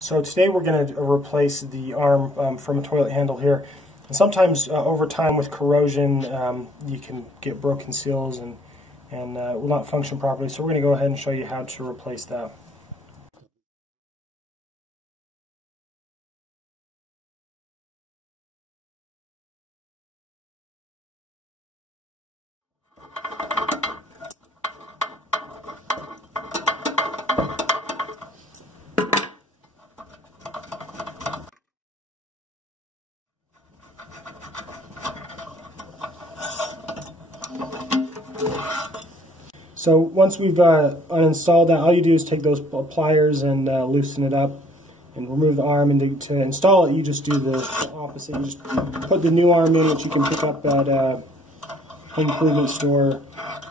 So today we're going to replace the arm from a toilet handle here. And sometimes over time with corrosion you can get broken seals and will not function properly. So we're going to go ahead and show you how to replace that. So once we've uninstalled that, all you do is take those pliers and loosen it up and remove the arm. And to install it, you just do the opposite. You just put the new arm in, which you can pick up at a home improvement store,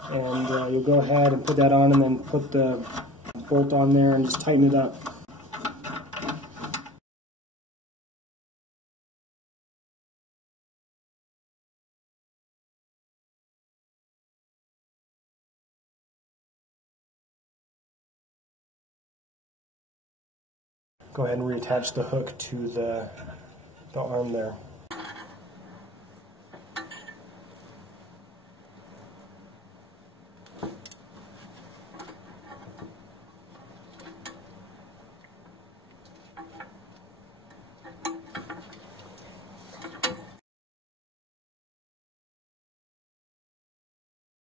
and you'll go ahead and put that on, and then put the bolt on there and just tighten it up. Go ahead and reattach the hook to the arm there.